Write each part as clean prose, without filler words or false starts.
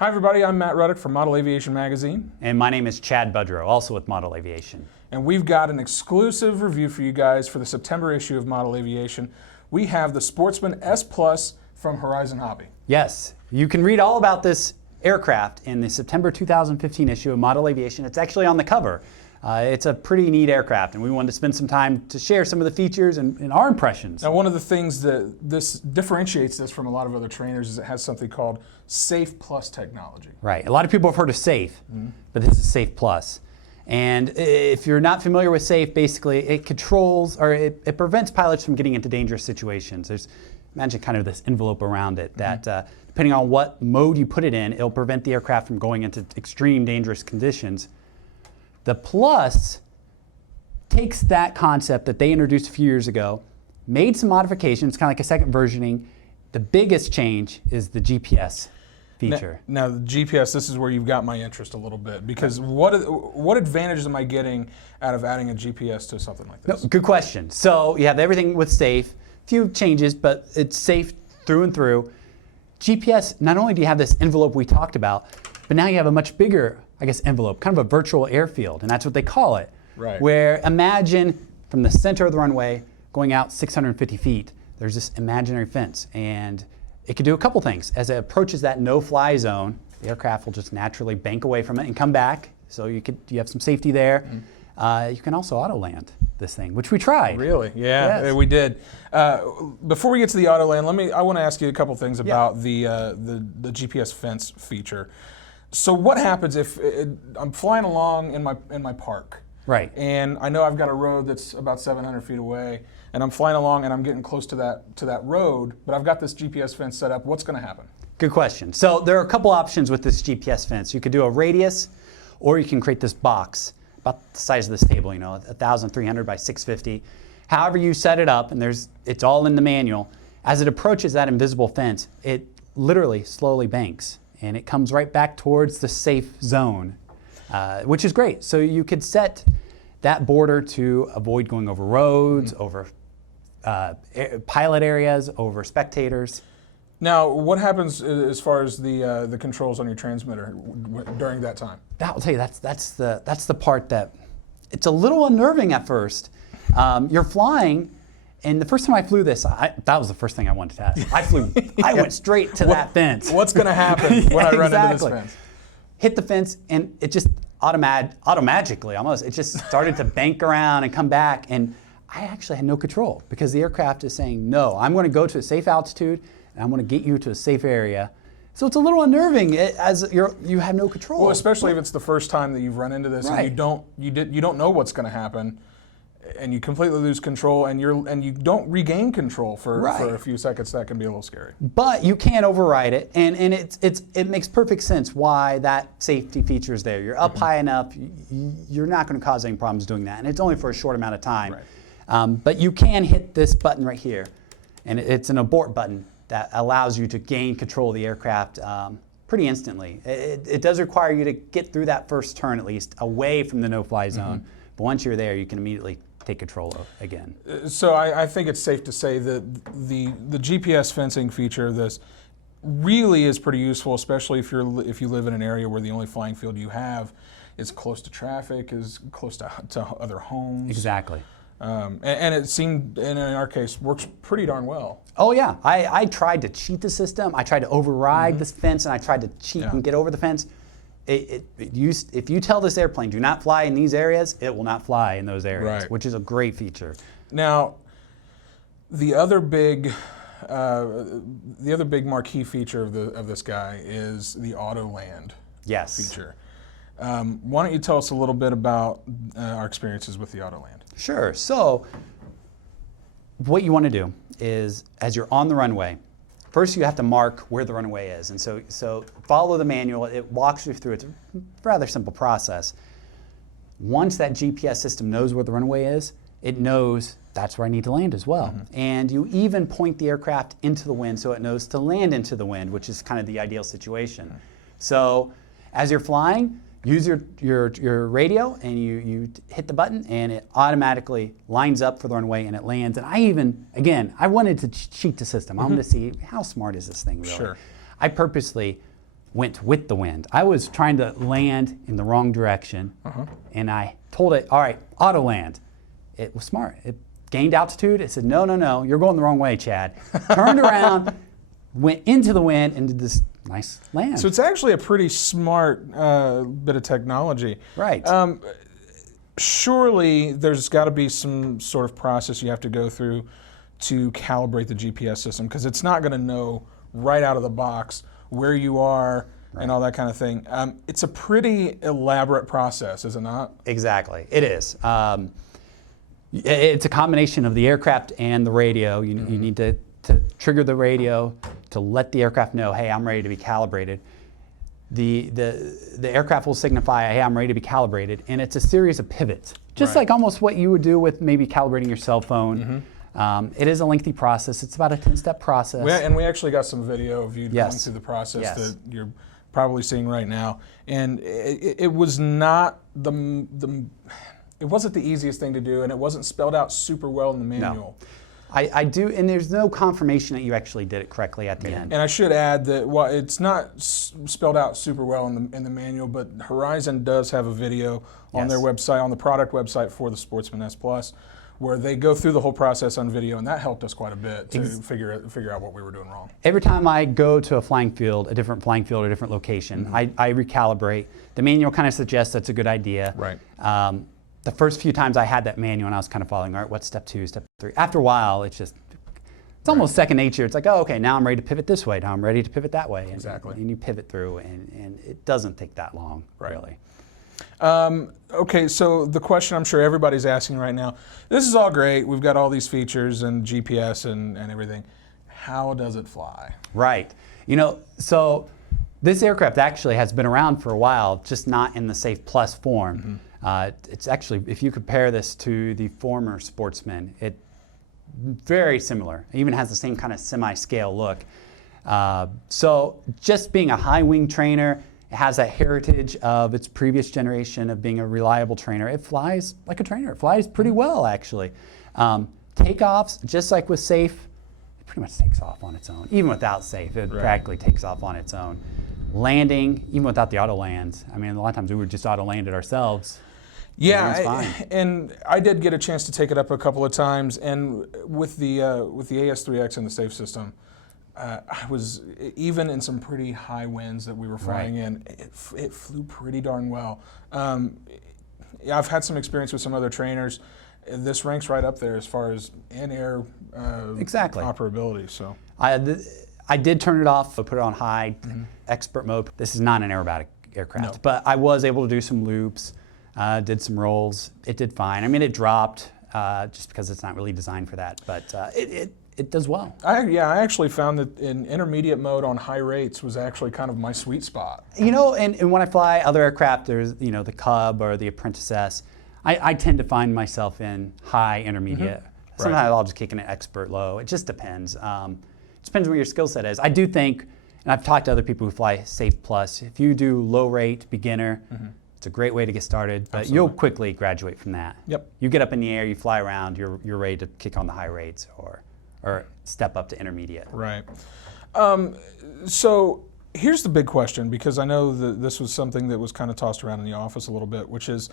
Hi everybody, I'm Matt Ruddick from Model Aviation Magazine. And my name is Chad Budrow, also with Model Aviation. And we've got an exclusive review for you guys for the September issue of Model Aviation. We have the Sportsman S Plus from Horizon Hobby. Yes, you can read all about this aircraft in the September 2015 issue of Model Aviation. It's actually on the cover. It's a pretty neat aircraft, and we wanted to spend some time to share some of the features and our impressions. Now, one of the things that this differentiates this from a lot of other trainers is it has something called Safe Plus technology. Right. A lot of people have heard of Safe, but this is Safe Plus. And if you're not familiar with Safe, basically it controls, or it prevents pilots from getting into dangerous situations. Imagine kind of this envelope around it that depending on what mode you put it in, it'll prevent the aircraft from going into extreme dangerous conditions. The Plus takes that concept that they introduced a few years ago, made some modifications, kind of like a second versioning. The biggest change is the GPS feature. Now the GPS, this is where you've got my interest a little bit, because what advantages am I getting out of adding a GPS to something like this? No, good question. So you have everything with Safe, few changes, but it's safe through and through. GPS, not only do you have this envelope we talked about, but now you have a much bigger, I guess, envelope, kind of a virtual airfield, and that's what they call it. Right. Where imagine from the center of the runway going out 650 feet, there's this imaginary fence, and it could do a couple things. As it approaches that no-fly zone, the aircraft will just naturally bank away from it and come back, so you have some safety there. You can also auto-land this thing, which we tried. Really? Yeah, Yes. we did. Before we get to the auto-land, I want to ask you a couple things about the GPS fence feature. So what happens if I'm flying along in my park? Right. And I know I've got a road that's about 700 feet away, and I'm flying along and I'm getting close to that road, but I've got this GPS fence set up. What's going to happen? Good question. So there are a couple options with this GPS fence. You could do a radius, or you can create this box about the size of this table, 1,300 by 650. However you set it up, and it's all in the manual. As it approaches that invisible fence, it literally slowly banks, and it comes right back towards the safe zone, which is great. So you could set that border to avoid going over roads, over pilot areas, over spectators. Now, what happens as far as the controls on your transmitter during that time? I'll tell you, that's the part that it's a little unnerving at first. You're flying, and the first time I flew this, that was the first thing I wanted to test. I went straight to that fence. What's going to happen when I run into this fence? Hit the fence, and it just automagically almost, it just started to bank around and come back, and I actually had no control because the aircraft is saying, no, I'm going to go to a safe altitude, and I'm going to get you to a safe area. So it's a little unnerving as you have no control. Well, especially if it's the first time that you've run into this, right. And you don't know what's going to happen, and you completely lose control, and you don't regain control for a few seconds. That can be a little scary. But you can override it, and it makes perfect sense why that safety feature is there. You're up high enough, you're not going to cause any problems doing that, and it's only for a short amount of time. Right. But you can hit this button right here, and it's an abort button that allows you to gain control of the aircraft pretty instantly. It does require you to get through that first turn at least, away from the no-fly zone. But once you're there, you can immediately take control of again. So I think it's safe to say that the GPS fencing feature of this really is pretty useful, especially if you live in an area where the only flying field you have is close to traffic, is close to other homes. Exactly. And it seemed, in our case, works pretty darn well. Oh yeah, I tried to cheat the system. I tried to override this fence, and I tried to cheat and get over the fence. If you tell this airplane, do not fly in these areas, it will not fly in those areas, which is a great feature. Now, the other big marquee feature of this guy is the auto land feature. Why don't you tell us a little bit about our experiences with the auto land? Sure. So what you want to do is, as you're on the runway, first you have to mark where the runway is. And so follow the manual. It walks you through. It's a rather simple process. Once that GPS system knows where the runway is, it knows that's where I need to land as well. And you even point the aircraft into the wind so it knows to land into the wind, which is kind of the ideal situation. So as you're flying, use your radio, and you hit the button, and it automatically lines up for the runway, and it lands. And I wanted to cheat the system. I wanted to see how smart is this thing really. Sure. I purposely went with the wind. I was trying to land in the wrong direction, and I told it, all right, auto land. It was smart. It gained altitude. It said, no, no, no, you're going the wrong way, Chad. Turned around, went into the wind, and did this nice land. So it's actually a pretty smart bit of technology. Right. Surely there's got to be some sort of process you have to go through to calibrate the GPS system, because it's not going to know right out of the box where you are and all that kind of thing. It's a pretty elaborate process, is it not? Exactly, it is. It's a combination of the aircraft and the radio. You need to trigger the radio to let the aircraft know, hey, I'm ready to be calibrated. The aircraft will signify, hey, I'm ready to be calibrated, and it's a series of pivots, just like almost what you would do with maybe calibrating your cell phone. It is a lengthy process. It's about a 10-step process. And we actually got some video of you going through the process that you're probably seeing right now. And it was not it wasn't the easiest thing to do, and it wasn't spelled out super well in the manual. No. I do, and there's no confirmation that you actually did it correctly at the end. And I should add that while it's not spelled out super well in the manual, but Horizon does have a video on their website, on the product website for the Sportsman S Plus, where they go through the whole process on video, and that helped us quite a bit to figure out what we were doing wrong. Every time I go to a flying field, a different flying field or a different location, I recalibrate. The manual kind of suggests that's a good idea. Right. The first few times I had that manual and I was kind of following, all right, what's step 2, step 3? After a while, it's almost second nature. It's like, oh, okay, now I'm ready to pivot this way. Now I'm ready to pivot that way. And you pivot through, and it doesn't take that long, really. Okay, so the question I'm sure everybody's asking right now, this is all great. We've got all these features and GPS and everything. How does it fly? Right. So this aircraft actually has been around for a while, just not in the Safe Plus form. It's actually, if you compare this to the former Sportsman, it's very similar. It even has the same kind of semi-scale look. So just being a high wing trainer, it has that heritage of its previous generation of being a reliable trainer. It flies like a trainer. It flies pretty well, actually. Takeoffs, just like with Safe, it pretty much takes off on its own. Even without Safe, it practically takes off on its own. Landing, even without the auto lands, I mean, a lot of times we would just auto land it ourselves. Yeah, and I did get a chance to take it up a couple of times, and with the AS3X and the Safe system, I was, even in some pretty high winds that we were flying in, it flew pretty darn well. I've had some experience with some other trainers. This ranks right up there as far as in-air operability. So I did turn it off, put it on high, expert mode. This is not an aerobatic aircraft, but I was able to do some loops, did some rolls. It did fine. I mean, it dropped just because it's not really designed for that, but it does well. I actually found that in intermediate mode on high rates was actually kind of my sweet spot. And when I fly other aircraft, there's the Cub or the Apprentice S, I tend to find myself in high intermediate. Sometimes I'll just kick in an expert low. It just depends. It depends where your skill set is. I do think, and I've talked to other people who fly Safe Plus, if you do low rate, beginner, it's a great way to get started, but you'll quickly graduate from that. You get up in the air, you fly around, you're ready to kick on the high rates or step up to intermediate. Right. So here's the big question, because I know that this was something that was kind of tossed around in the office a little bit, which is,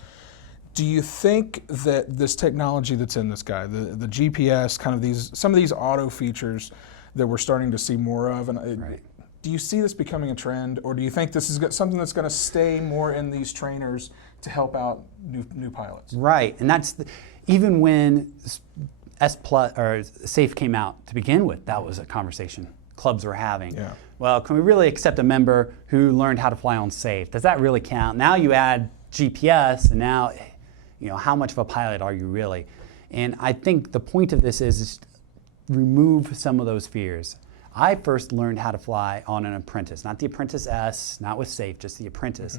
do you think that this technology that's in this guy, the GPS, kind of some of these auto features that we're starting to see more of, and do you see this becoming a trend, or do you think this is something that's going to stay more in these trainers to help out new pilots? Right, and that's even when S Plus or Safe came out to begin with, that was a conversation clubs were having. Well, can we really accept a member who learned how to fly on Safe? Does that really count? Now you add GPS, and now, how much of a pilot are you really? And I think the point of this is remove some of those fears. I first learned how to fly on an Apprentice, not the Apprentice S, not with Safe, just the Apprentice.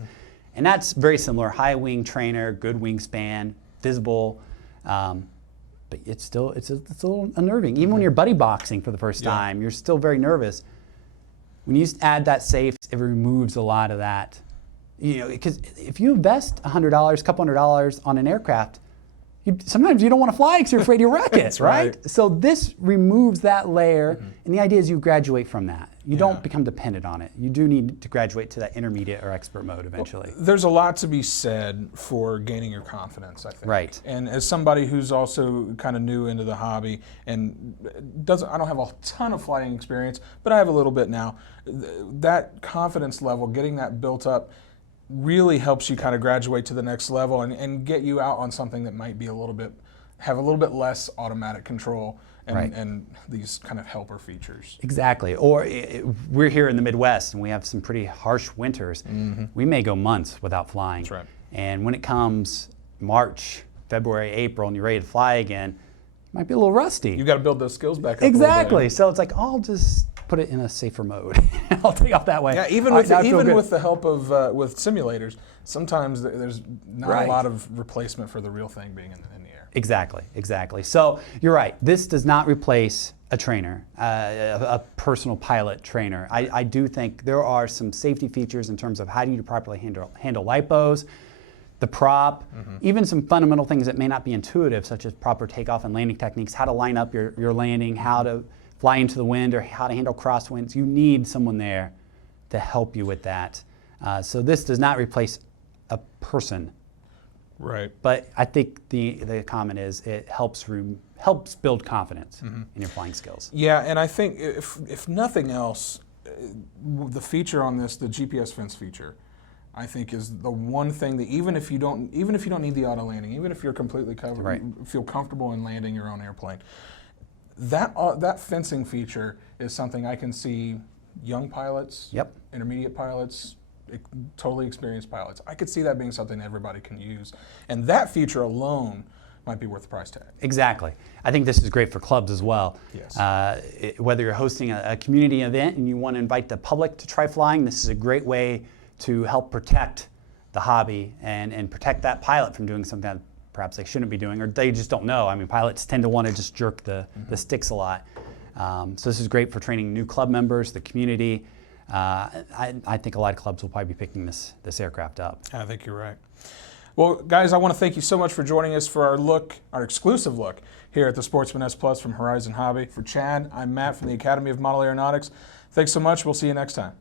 And that's very similar, high wing trainer, good wingspan, visible, but it's a little unnerving. Even when you're buddy boxing for the first time, you're still very nervous. When you add that Safe, it removes a lot of that. Because if you invest $100, a couple $100 on an aircraft, sometimes you don't want to fly because you're afraid you'll wreck it, right? So this removes that layer, and the idea is you graduate from that. You don't become dependent on it. You do need to graduate to that intermediate or expert mode eventually. Well, there's a lot to be said for gaining your confidence, I think. Right. And as somebody who's also kind of new into the hobby and I don't have a ton of flying experience, but I have a little bit now. That confidence level, getting that built up, really helps you kind of graduate to the next level and get you out on something that might be have a little bit less automatic control and these kind of helper features. Exactly. Or we're here in the Midwest and we have some pretty harsh winters. We may go months without flying. That's right. And when it comes March, February, April, and you're ready to fly again, you might be a little rusty. You got to build those skills back up. Exactly. So it's like, I'll just put it in a safer mode. I'll take off that way. Yeah, even with the help of with simulators, sometimes there's not a lot of replacement for the real thing being in the air. Exactly. So you're right. This does not replace a trainer, a personal pilot trainer. I do think there are some safety features in terms of how do you properly handle lipos, the prop, even some fundamental things that may not be intuitive, such as proper takeoff and landing techniques, how to line up your landing, how to fly into the wind, or how to handle crosswinds. You need someone there to help you with that. So this does not replace a person. Right. But I think the comment is it helps build confidence in your flying skills. Yeah, and I think if nothing else, the feature on this, the GPS fence feature, I think is the one thing that even if you don't need the auto landing, even if you're completely covered, you feel comfortable in landing your own airplane, that fencing feature is something I can see young pilots, intermediate pilots, totally experienced pilots. I could see that being something everybody can use, and that feature alone might be worth the price tag. Exactly. I think this is great for clubs as well. Yes. Whether you're hosting a community event and you want to invite the public to try flying, this is a great way to help protect the hobby and protect that pilot from doing something that perhaps they shouldn't be doing, or they just don't know. I mean, pilots tend to want to just jerk the sticks a lot. So this is great for training new club members, the community. I think a lot of clubs will probably be picking this aircraft up. I think you're right. Well, guys, I want to thank you so much for joining us for our exclusive look here at the Sportsman S Plus from Horizon Hobby. For Chad, I'm Matt from the Academy of Model Aeronautics. Thanks so much. We'll see you next time.